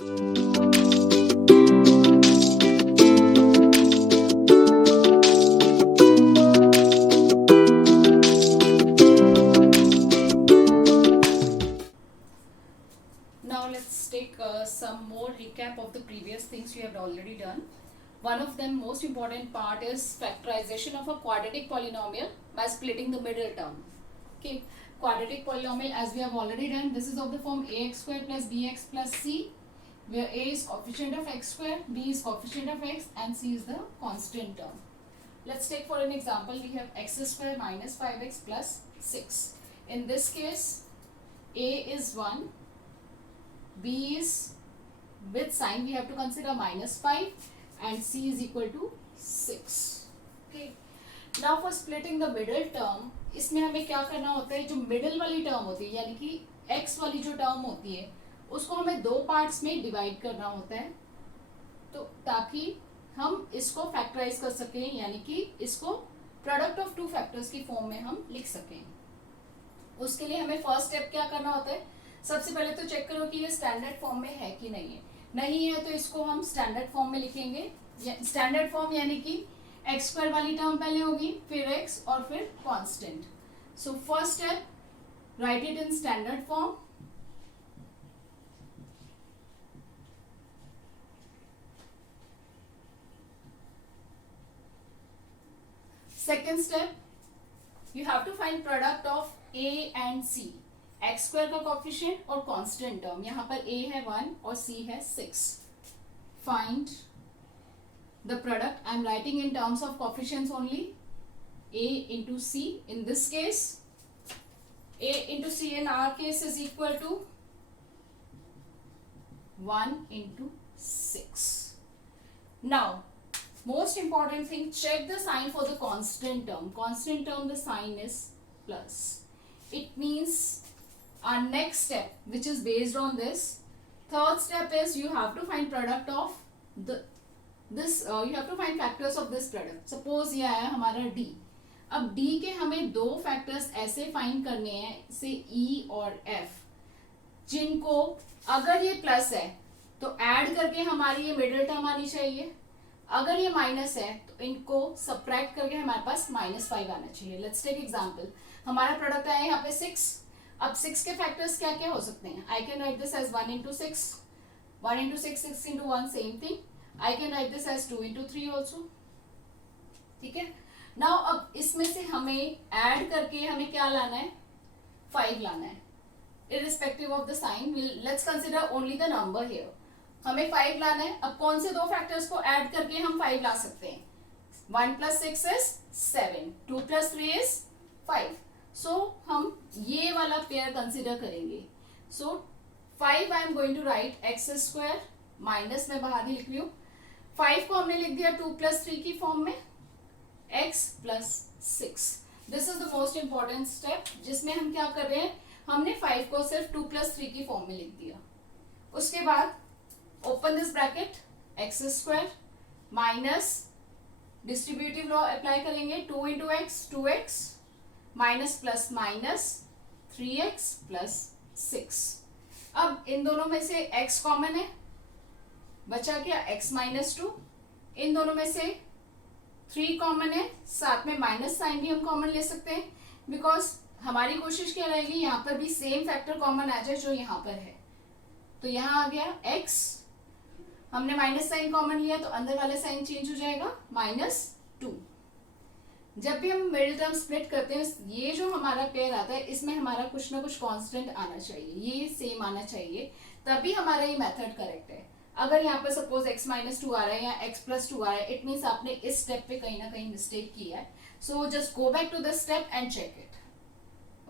Now let's take some more recap of the previous things we have already done. One of them most important part is factorization of a quadratic polynomial by splitting the middle term. Okay, quadratic polynomial, as we have already done, this is of the form ax square plus bx plus c, where a is coefficient of x square, b is coefficient of x, and c is the constant term. Let's take for an example, we have x square minus 5x plus 6. In this case, a is 1, b is with sign we have to consider minus 5, and c is equal to 6. Okay. Now for splitting the middle term, इसमें हमें क्या करना होता है, जो middle वाली term होती है यानी कि x वाली जो टर्म होती है उसको हमें दो पार्ट्स में डिवाइड करना होता है, तो ताकि हम इसको फैक्टराइज कर सकें, यानी कि इसको प्रोडक्ट ऑफ टू फैक्टर्स की फॉर्म में हम लिख सकें. उसके लिए हमें फर्स्ट स्टेप क्या करना होता है, सबसे पहले तो चेक करो कि ये स्टैंडर्ड फॉर्म में है कि नहीं है. नहीं है तो इसको हम स्टैंडर्ड फॉर्म में लिखेंगे. स्टैंडर्ड फॉर्म यानी कि एक्स स्क्वायर वाली टर्म पहले होगी, फिर एक्स और फिर constant. So first step, write it in standard form. Second step, you have to find product of a and c, x square का कोफिशिएंट और कांस्टेंट टर्म. यहाँ पर a है 1 और c है 6. Find the product. I am writing in terms of coefficients only, a into c. In this case, a into c in our case is equal to 1 into 6. Now, most important thing, check the sign for the constant term. Constant term, the sign is plus. It means our next step, which is based on this, third step is you have to find product of you have to find factors of this product. Suppose ये आया हमारा d. अब d के हमें दो factors ऐसे find करने हैं, से e और f, जिनको अगर ये प्लस है तो ऐड करके हमारी ये मिडिल टर्म आनी चाहिए, अगर ये माइनस है तो इनको सब्ट्रैक्ट करके हमारे पास -5 आना चाहिए. Let's take example. हमारा प्रोडक्ट आया यहाँ पे 6. अब 6 के फैक्टर्स क्या क्या हो सकते हैं? I can write this as 1 into 6, 1 into 6, 6 into 1, same thing. I can write this as 2 into 3 also. ठीक है. Now अब इसमें से हमें ऐड करके हमें क्या लाना है, 5 लाना है. Irrespective of the sign, let's consider only the number here. हमें 5 लाना है. अब कौन से दो फैक्टर्स को ऐड करके हम 5 ला सकते हैं? 1 plus 6 is 7, 2 plus 3 is 5. So हम ये वाला पेयर कंसिडर करेंगे. So 5 I am going to write x square minus में बाहर ही लिख रही हूँ. 5 को हमने लिख दिया 2 plus 3 की फॉर्म में, x plus 6. This is the most important step, जिसमें हम क्या कर रहे हैं, हमने 5 को सिर्फ 2 plus 3 की फॉर्म में लिख दिया. उसके बाद open this bracket, x square minus distributive law apply करेंगे, 2 into x 2x minus plus minus 3x plus 6. अब इन दोनों में से x कॉमन है, बचा क्या x -2. इन दोनों में से 3 कॉमन है, साथ में माइनस साइन भी हम कॉमन ले सकते हैं, बिकॉज हमारी कोशिश क्या रहेगी, यहाँ पर भी सेम फैक्टर कॉमन आ जाए जो यहाँ पर है. तो यहाँ आ गया x, हमने माइनस साइन कॉमन लिया तो अंदर वाला साइन चेंज हो जाएगा, -2. जब भी हम मिडिल टर्म स्प्लिट करते हैं, ये जो हमारा पेयर आता है इसमें हमारा कुछ ना कुछ कांस्टेंट आना चाहिए, ये सेम आना चाहिए, तभी हमारा ये मेथड करेक्ट है. अगर यहाँ पर सपोज x -2 आ रहा है या x +2 आ रहा है, इट मीन्स आपने इस स्टेप पे कहीं ना कहीं मिस्टेक किया है. So just go back to this step and check it.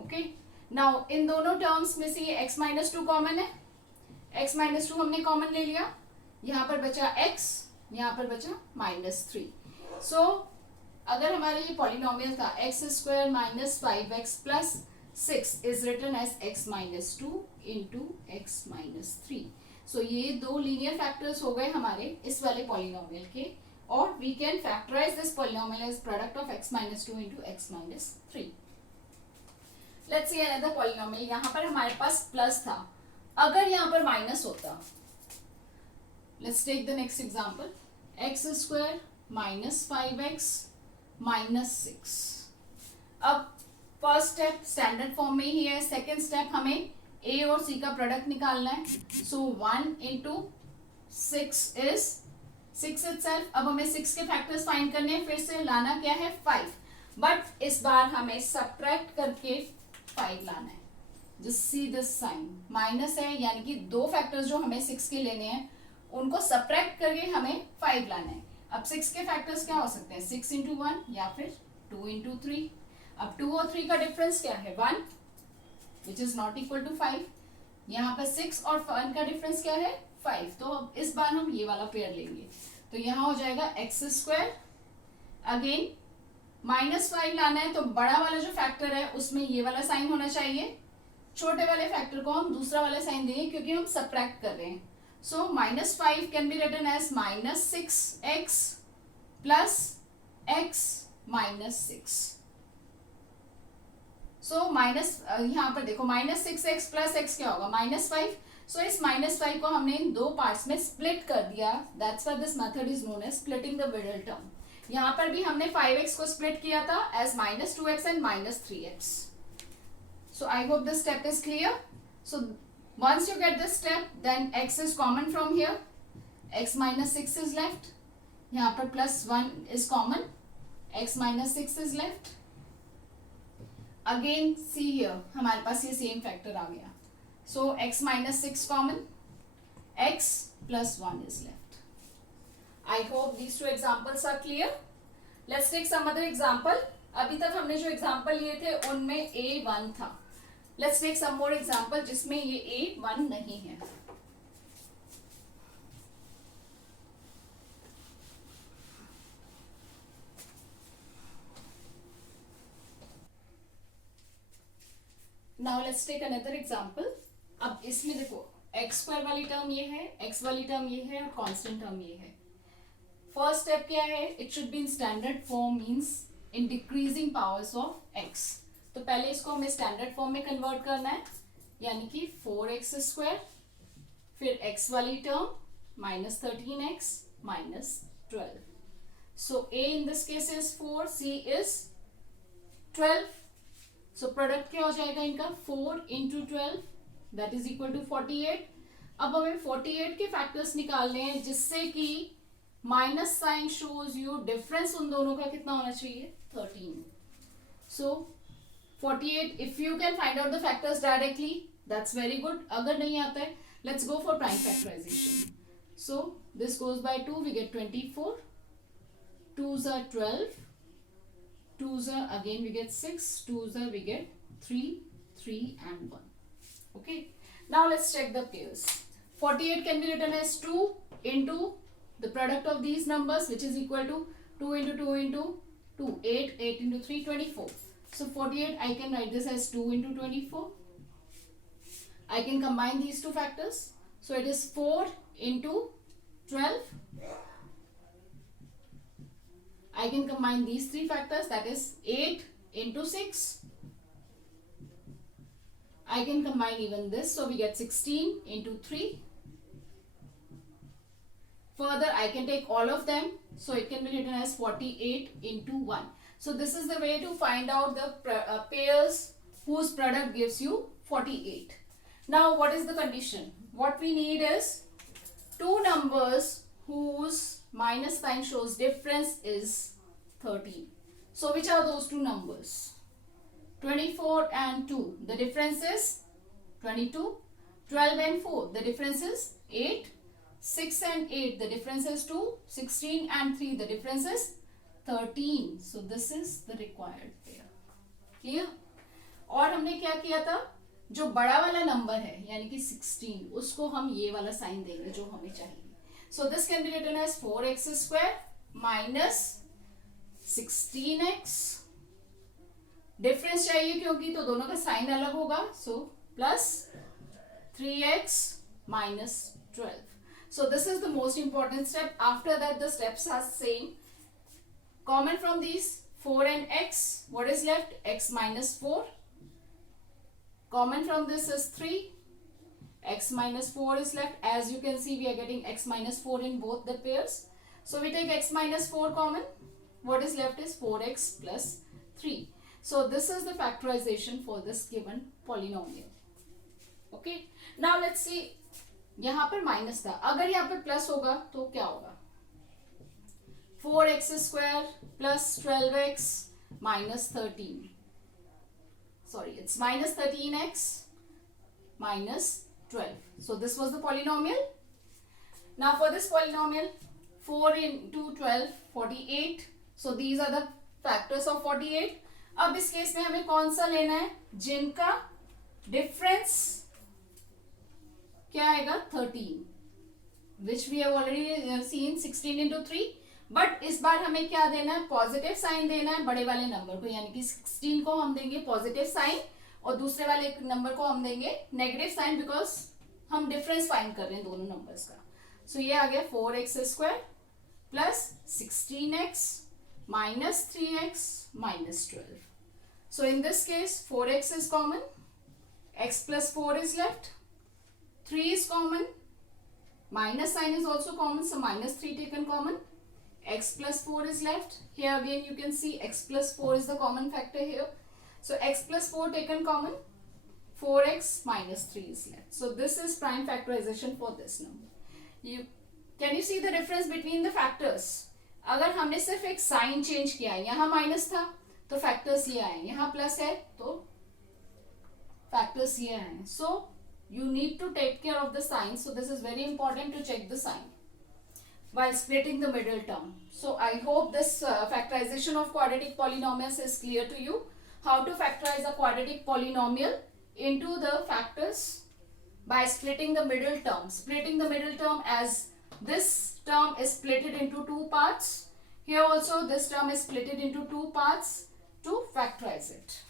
Okay. Now इन दोनों टर्म्स में से ये x -2 कॉमन है, x -2 हमने कॉमन ले लिया, यहाँ पर बचा x, यहाँ पर बचा -3. सो अगर हमारा ये पॉलिनोमियल था x square minus 5x plus 6 is written as x -2 into x -3. So ये दो लीनियर फैक्टर्स हो गए हमारे इस वाले पॉलिनोमियल के, और we can factorise this polynomial as product of x -2 into x -3. Let's see another polynomial. यहाँ पर हमारे पास प्लस था, अगर यहाँ पर माइनस होता let's take the next example. X square minus 5x minus 6. अब फर्स्ट स्टेप स्टैंडर्ड फॉर्म में ही है. सेकेंड स्टेप हमें a और c का प्रोडक्ट निकालना है. सो 1 इंटू 6 इज 6 itself. अब हमें 6 के फैक्टर्स फाइंड करने हैं. फिर से लाना क्या है 5, बट इस बार हमें सब्ट्रैक्ट करके 5 लाना है. Just see this sign, minus है यानी कि दो फैक्टर्स जो हमें 6 के लेने हैं उनको सब्ट्रैक्ट करके हमें 5 लाना है. अब 6 के फैक्टर्स क्या हो सकते हैं, 6 इंटू 1 या फिर 2 इंटू 3. अब 2 और 3 का डिफरेंस क्या है 1, which is not equal to 5. यहाँ पर 6 और 1 का डिफरेंस क्या है 5. तो अब इस बार हम ये वाला पेयर लेंगे. तो यहाँ हो जाएगा एक्स स्क्वायर. अगेन -5 लाना है तो बड़ा वाला जो फैक्टर है उसमें ये वाला साइन होना चाहिए. छोटे वाले फैक्टर को हम दूसरा वाला साइन देंगे क्योंकि हम सब्ट्रैक्ट कर रहे हैं. So -5 can be written as -6x plus x minus 6. So minus यहाँ पर देखो -6x प्लस x क्या होगा -5. सो इस -5 को हमने इन दो पार्ट्स में स्प्लिट कर दिया. That's why this method is known as splitting the middle term. यहाँ पर भी हमने 5x को स्प्लिट किया था as -2x and -3x. So I hope this step is clear. So once you get this step, then x is common from here. X minus 6 is left. यहाँ पर +1 is common. X minus 6 is left. Again see here, हमारे पास ये same factor आ गया. So x minus 6 common. X plus 1 is left. I hope these two examples are clear. Let's take some other example. अभी तक हमने जो example लिए थे उनमें A1 था. Let's take some more example जिसमें ये A1 नहीं है. Now let's take another example. अब इसमें देखो x स्क्वायर वाली टर्म ये है, x वाली टर्म ये है और कांस्टेंट टर्म ये है. फर्स्ट स्टेप क्या है, it should be in standard form, means in decreasing powers of x. तो पहले इसको हमें स्टैंडर्ड फॉर्म में कन्वर्ट करना है, यानी कि 4x स्क्वायर फिर x वाली term -13x -12. So a in this case is 4, c is 12. So product क्या हो जाएगा इनका 4 into 12 that is equal to 48. अब हमें 48 के फैक्टर्स निकालने हैं जिससे कि minus sign shows you difference उन दोनों का कितना होना चाहिए 13. सो 48, if you can find out the factors directly, that's very good. अगर नहीं आता है, let's go for prime factorization. So this goes by 2, we get 24. 2s are 12. 2s are again we get 6. 2s are we get 3, 3 and 1. Okay. Now let's check the pairs. 48 can be written as 2 into the product of these numbers, which is equal to 2 into 2 into 2, 8, 8 into 3, 24. So 48, I can write this as 2 into 24. I can combine these two factors. So it is 4 into 12. I can combine these three factors, that is 8 into 6. I can combine even this, so we get 16 into 3. Further, I can take all of them, so it can be written as 48 into 1. So this is the way to find out the pairs whose product gives you 48. Now what is the condition? What we need is two numbers whose minus sign shows difference is 13. So which are those two numbers? 24 and 2. The difference is 22. 12 and 4. The difference is 8. 6 and 8. The difference is 2. 16 and 3. The difference is 13. So this is the required pair. Clear? और हमने क्या किया था, जो बड़ा वाला number है यानी कि 16, उसको हम ये वाला साइन देंगे जो हमें चाहिए. So this can be written as 4x square minus 16x. Difference चाहिए क्योंकि तो दोनों का साइन अलग होगा. So plus 3x minus 12. So this is the most important step. After that the steps are same. Common from these 4 and x, what is left? X minus 4. Common from this is 3. x minus 4 is left. As you can see, we are getting x minus 4 in both the pairs. So we take x minus 4 common. What is left is 4x plus 3. So this is the factorization for this given polynomial. Okay. Now let's see. यहाँ पर minus था, अगर यहाँ पर plus होगा तो क्या होगा? 4x square plus 12x minus 13. Sorry, it's minus 13x minus 12. So this was the polynomial. Now for this polynomial, 4 into 12, 48. So these are the factors of 48. अब इस केस में हमें कौन सा लेना है? जिनका डिफरेंस क्या आएगा? 13, which we have already seen 16 into 3. But इस बार हमें क्या देना है? पॉजिटिव साइन देना है बड़े वाले नंबर को, यानी कि 16 को हम देंगे पॉजिटिव साइन और दूसरे वाले नंबर को हम देंगे नेगेटिव साइन, बिकॉज हम डिफरेंस फाइंड कर रहे हैं दोनों नंबर्स का. सो ये आ गया 4x square plus 16x minus 3x minus 12. So in this case 4x is common, x plus 4 is left, 3 is common, minus sign is also common, so minus 3 taken common, x plus 4 is left. Here again you can see x plus 4 is the common factor here. So x plus 4 taken common, 4x minus 3 is left. So this is prime factorization for this number. Can you see the difference between the factors? अगर हमने सिर्फ एक sign change किया है, यहाँ minus था तो factors ये आए, यहाँ प्लस है तो फैक्टर्स ये आए. सो you need to take care of the sign. So this is very important to check the sign while splitting the middle term. So I hope this factorization of quadratic polynomials is clear to you. How to factorize a quadratic polynomial into the factors by splitting the middle term. Splitting the middle term, as this term is splitted into two parts. Here also this term is splitted into two parts to factorize it.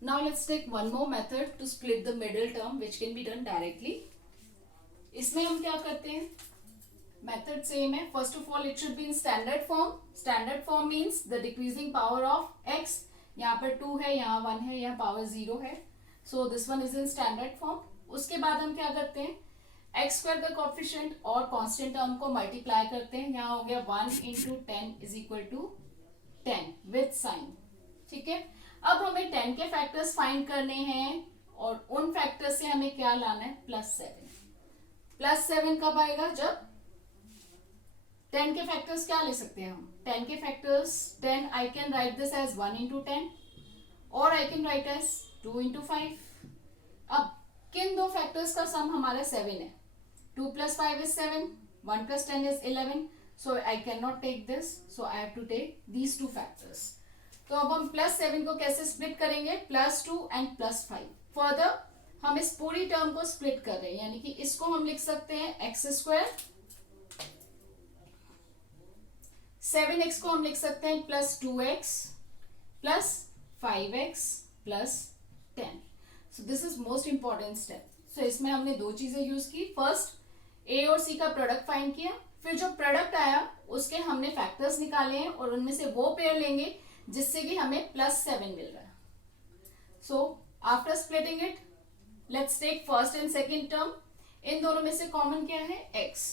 Now let's take one more method to split the middle term, which can be done directly. इसमें हम क्या करते हैं? Method same है. First of all, it should be in standard form. Standard form means the decreasing power of x. यहाँ पर 2 है, यहाँ 1 है, यहाँ power 0 है. So this one is in standard form. उसके बाद हम क्या करते हैं? x square का कोएफिशिएंट और कांस्टेंट टर्म को मल्टीप्लाई करते हैं. यहाँ हो गया 1 into 10 is equal to 10 with sign. ठीक है. अब हमें 10 के फैक्टर्स फाइंड करने हैं और उन फैक्टर्स से हमें क्या लाना है? +7. +7 कब आएगा? जब 10 के फैक्टर्स क्या ले सकते हैं हम? 10 के factors 10, I can write this as 1 into 10 और I can write as 2 into 5. अब किन दो फैक्टर्स का सम हमारा 7 है? 2 + 5 is 7, 1 + 10 is 11. So I cannot take this. So I have to take these two factors. तो अब हम +7 को कैसे स्प्लिट करेंगे? +2 and +5. फर्दर हम इस पूरी टर्म को स्प्लिट कर रहे हैं, यानी कि इसको हम लिख सकते हैं x स्क्वायर, 7x को हम लिख सकते हैं +2x + 5x + 10. So this is most important step. So इसमें हमने दो चीजें यूज की. फर्स्ट a और c का प्रोडक्ट फाइंड किया, फिर जो प्रोडक्ट आया उसके हमने फैक्टर्स निकाले हैं और उनमें से वो पेयर लेंगे जिससे कि हमें +7 मिल रहा है. So after splitting it, let's take first and second term. इन दोनों में से कॉमन क्या है? x.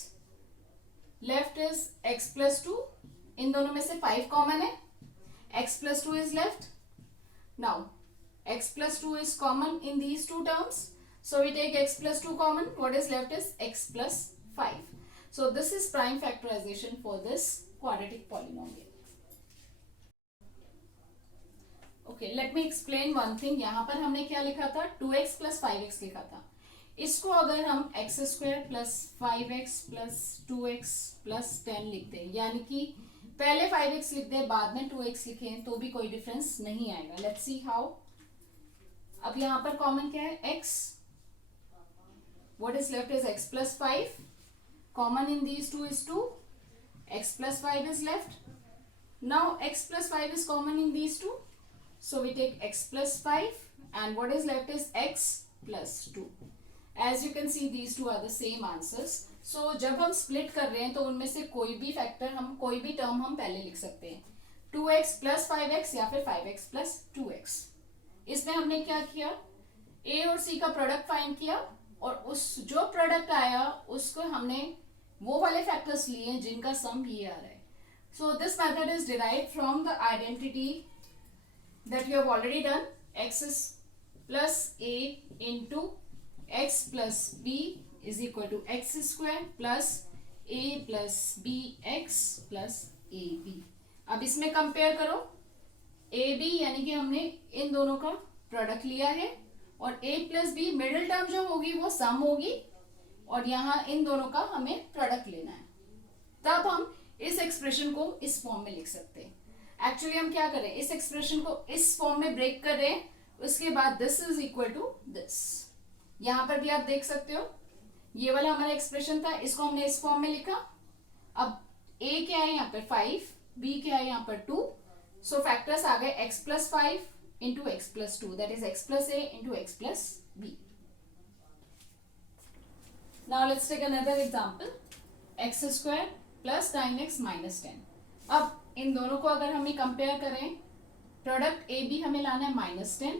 Left is x + 2. इन दोनों में से 5 कॉमन है. x + 2 is left. Now x + 2 is common in these two terms. So we take x + 2 common. What is left is x + 5. So this is prime factorization for this quadratic polynomial. Okay, let me explain one thing. यहाँ पर हमने क्या लिखा था? 2x + 5x लिखा था. इसको अगर हम x स्क्वायर + 5x + 2x + 10 लिखते हैं, यानी कि पहले 5x लिखते हैं बाद में 2x लिखें तो भी कोई डिफरेंस नहीं आएगा. Let's see how. अब यहाँ पर कॉमन क्या है? x. What is left is x + 5. Common in these two is 2. X + 5 is left. Now x + 5 is common in these two. So we take x + 5 and what is left is x + 2. As you can see, these two are the same answers. So जब हम split कर रहे हैं तो उनमें से कोई भी factor हम कोई भी term हम पहले लिख सकते हैं. 2x + 5x या फिर 5x + 2x. इसमें हमने क्या किया, ए और सी का प्रोडक्ट फाइंड किया और उस जो प्रोडक्ट आया उसको हमने वो वाले फैक्टर्स लिए जिनका सम ये आ रहा है. So this method is derived from the identity that you have already done. X is plus a into x plus b is equal to x square plus a plus b x plus ab. अब इसमें compare करो, a b यानी कि हमने इन दोनों का product लिया है और a plus b middle term जो होगी वो सम होगी और यहाँ इन दोनों का हमें प्रोडक्ट लेना है. तब हम इस एक्सप्रेशन को इस फॉर्म में लिख सकते हैं. एक्चुअली हम क्या करें, इस एक्सप्रेशन को इस फॉर्म में ब्रेक कर रहे हैं, उसके बाद this is equal to this. यहां पर भी आप देख सकते हो ये वाला हमारा एक्सप्रेशन था, इसको हमने इस फॉर्म में लिखा. अब a क्या है यहाँ पर 5, b क्या है यहाँ पर 2. सो फैक्टर्स आ गए x plus 5 into x plus 2, that is x plus a into x plus b. Now let's take another example, x square plus 9x minus 10. अब इन दोनों को अगर हमें कंपेयर करें, प्रोडक्ट ए बी हमें लाना है -10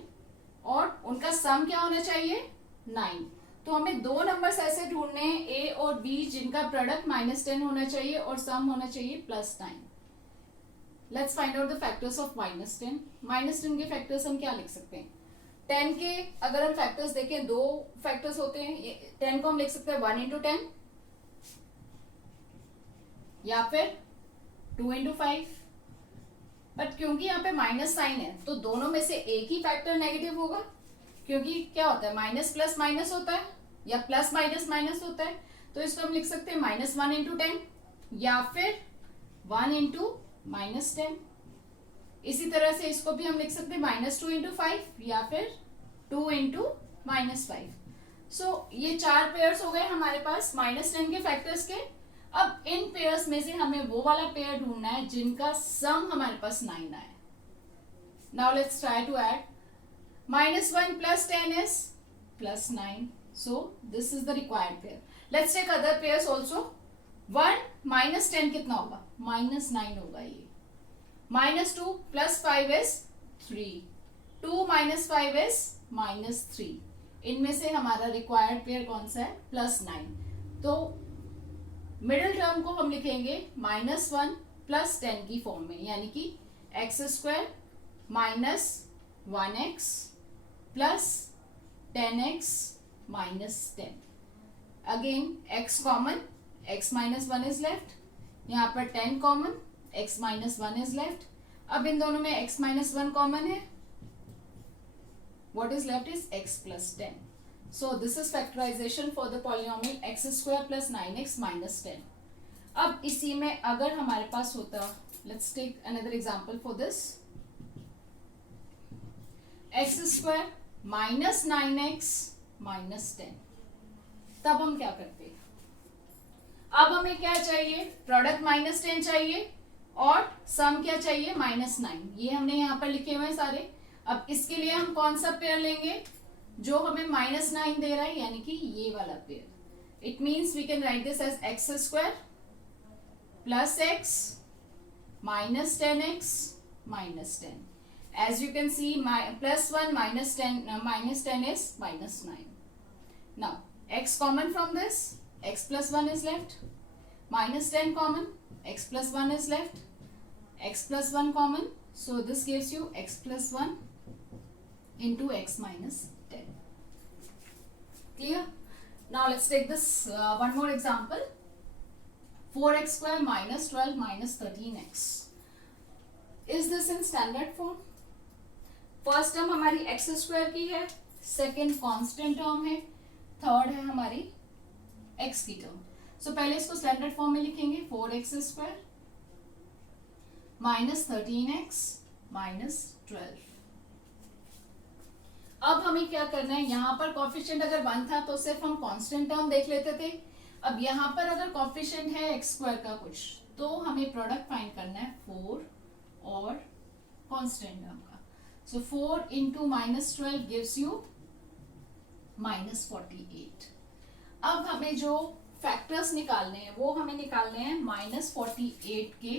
और उनका सम क्या होना चाहिए 9. तो हमें दो नंबर्स ऐसे ढूंढने हैं ए और बी जिनका प्रोडक्ट -10 होना चाहिए और सम होना चाहिए +9. Let's find out the factors of -10. -10 के फैक्टर्स हम क्या लिख सकते हैं, 10 के अगर हम फैक्टर्स देखें, दो फैक्टर्स होते हैं. 10 को हम लिख सकते हैं 1 इंटू 10 या फिर 2 इंटू 5. बट क्योंकि यहाँ पे माइनस साइन है तो दोनों में से एक ही फैक्टर नेगेटिव होगा, क्योंकि क्या होता है माइनस प्लस माइनस होता है या प्लस माइनस माइनस होता है. तो इसको हम लिख सकते हैं -1 इंटू 10 या फिर 1 इंटू -10. इसी तरह से इसको भी हम लिख सकते हैं -2 इंटू 5 या फिर 2 इंटू -5. सो ये चार पेयर्स हो गए हमारे पास -10 के फैक्टर्स के. अब इन पेयर्स में से हमें वो वाला पेयर ढूंढना है जिनका सम हमारे पास 9 आए. Now let's try to add. -1 plus 10 is +9. So this is the required pair. Let's take other pairs also. 1 -10 कितना होगा, -9 होगा ये. -2 प्लस 5 इज 3. 2 minus 5 is -3. इनमें से हमारा रिक्वायर्ड पेयर कौन सा है, +9. तो मिडिल टर्म को हम लिखेंगे -1 प्लस 10 की फॉर्म में, यानी कि x square minus 1x plus 10x minus 10. Again x common, x minus 1 is left. यहाँ पर 10 common, x minus 1 is left. अब इन दोनों में x माइनस 1 कॉमन है, what is left is x plus 10. So this is factorization for the polynomial x square plus 9x minus 10. अब इसी में अगर हमारे पास होता, let's take another example for this. x square minus 9x minus 10. तब हम क्या करते हैं, अब हमें क्या चाहिए, प्रोडक्ट -10 चाहिए और सम क्या चाहिए -9. ये हमने यहाँ पर लिखे हुए हैं सारे. अब इसके लिए हम कौन सा पेयर लेंगे जो हमें -9 दे रहा है, यानी कि ये वाला pair. It means we can write this as x square plus x minus 10x minus 10. As you can see +1 minus 10 is -9. नाउ x common from this, x plus 1 is left. -10 common, x plus 1 is left. x plus 1 common, so this gives you x plus 1 into x minus 10. Clear? Now let's take this one more example. 4x square minus 12 minus 13x. Is this in standard form? First term हमारी x square की है, second constant term है, third है हमारी x की term. सो पहले इसको standard form में लिखेंगे. 4x square minus 13x minus 12. अब हमें क्या करना है, यहाँ पर कॉफिशिएंट अगर 1 था तो सिर्फ हम कांस्टेंट टर्म देख लेते थे. अब यहाँ पर अगर कॉफिशिएंट है x स्क्वायर का कुछ, तो हमें प्रोडक्ट फाइंड करना है 4 और कांस्टेंट टर्म का. सो 4 इंटू -12 गिव्स यू -48. अब हमें जो फैक्टर्स निकालने हैं वो हमें निकालने हैं -48 के,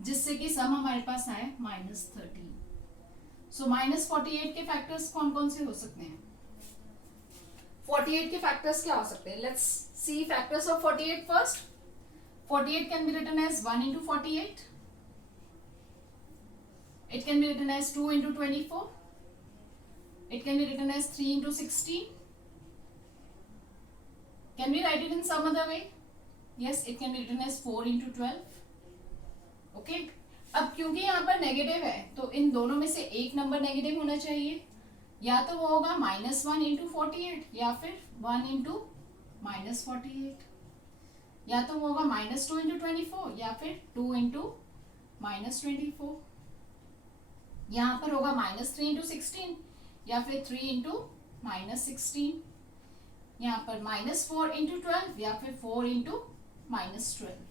जिससे कि सम हमारे पास आए -13. सो -48 के फैक्टर्स कौन कौन से हो सकते हैं? 48 के फैक्टर्स क्या हो सकते हैं? Let's see factors of 48 first. 48 can be written as 1 into 48. It can be written as 2 into 24. It can be written as 3 into 16. Can we write it in some other way? Yes, it can be written as 4 into 12. Okay. अब क्योंकि यहाँ पर negative है तो इन दोनों में से एक नंबर नेगेटिव होना चाहिए. या तो वो होगा -1 into 48 या फिर 1 into -48. या तो वो होगा -2 into 24 या फिर 2 into -24. यहाँ पर होगा -3 into 16 या फिर 3 into -16. यहाँ पर -4 into 12 या फिर 4 into -12.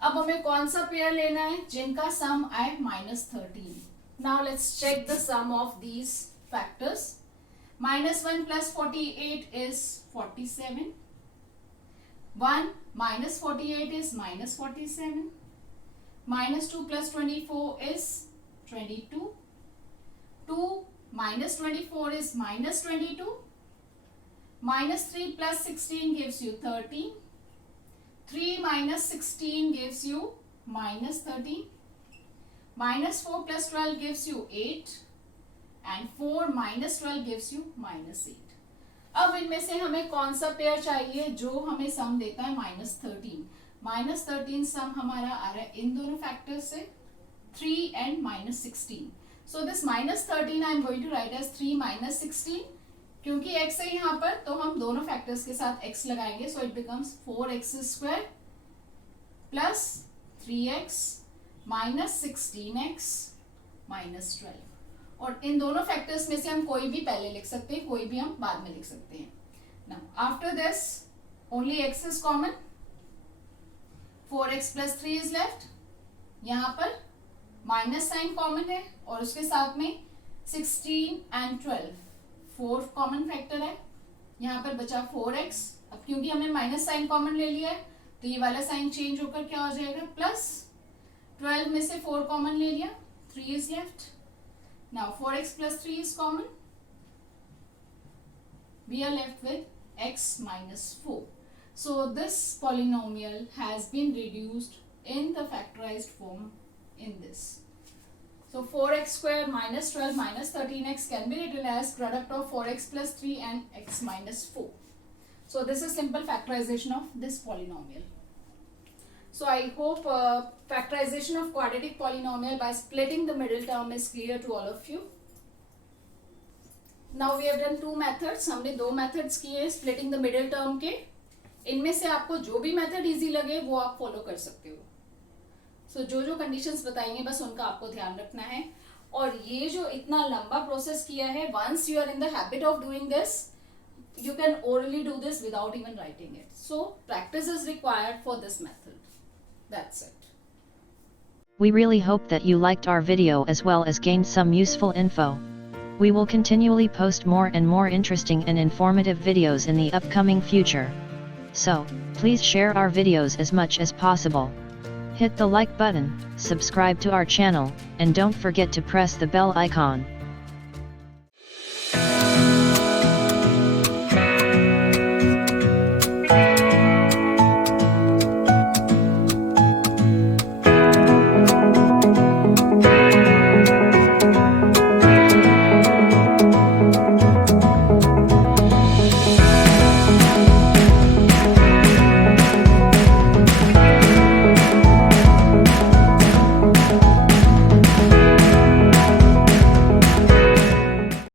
अब हमें कौन सा पेयर लेना है? जिनका सम आए -13. Now let's check the sum of these factors. -1 plus 48 is 47. 1 minus 48 is -47. -2 plus 24 is 22. 2 minus 24 is -22. -3 plus 16 gives you 13. 3 minus 16 gives you -13. -4 plus 12 gives you 8. And 4 minus 12 gives you -8. अब इनमें से हमें कौन सा पेयर चाहिए जो हमें सम देता है -13. -13 सम हमारा आ रहा है इन दोनों फैक्टर से 3 and -16. So this -13 I am going to write as 3 minus 16. क्योंकि x है यहाँ पर तो हम दोनों फैक्टर्स के साथ x लगाएंगे. So it becomes 4x² plus 3x minus 16x minus 12. और इन दोनों फैक्टर्स में से हम कोई भी पहले लिख सकते हैं, कोई भी हम बाद में लिख सकते हैं. Now after this only x is common. 4x plus 3 is left. यहाँ पर माइनस साइन कॉमन है और उसके साथ में 16 and 12 4 कॉमन फैक्टर है. यहाँ पर बचा 4x. अब क्योंकि हमने माइनस साइन कॉमन ले लिया है तो ये वाला साइन चेंज होकर क्या हो जाएगा प्लस. 12 में से 4 कॉमन ले लिया, 3 is left. Now 4x plus 3 is common. We are left with x minus 4. So this polynomial has been reduced in the factorized form in this. So 4x square minus 12 minus 13x can be written as product of 4x plus 3 and x minus 4. So this is simple factorization of this polynomial. So I hope factorization of quadratic polynomial by splitting the middle term is clear to all of you. Now we have done two methods. हमने दो methods किए splitting the middle term के. इनमें से आपको जो भी method easy लगे वो आप follow कर सकते हो. So जो जो conditions बताएंगे बस उनका आपको ध्यान रखना है. और ये जो इतना लंबा process किया है, once you are in the habit of doing this, you can orally do this without even writing it. So practice is required for this method. That's it. We really hope that you liked our video as well as gained some useful info. We will continually post more and more interesting and informative videos in the upcoming future. So, please share our videos as much as possible. Hit the like button, subscribe to our channel, and don't forget to press the bell icon.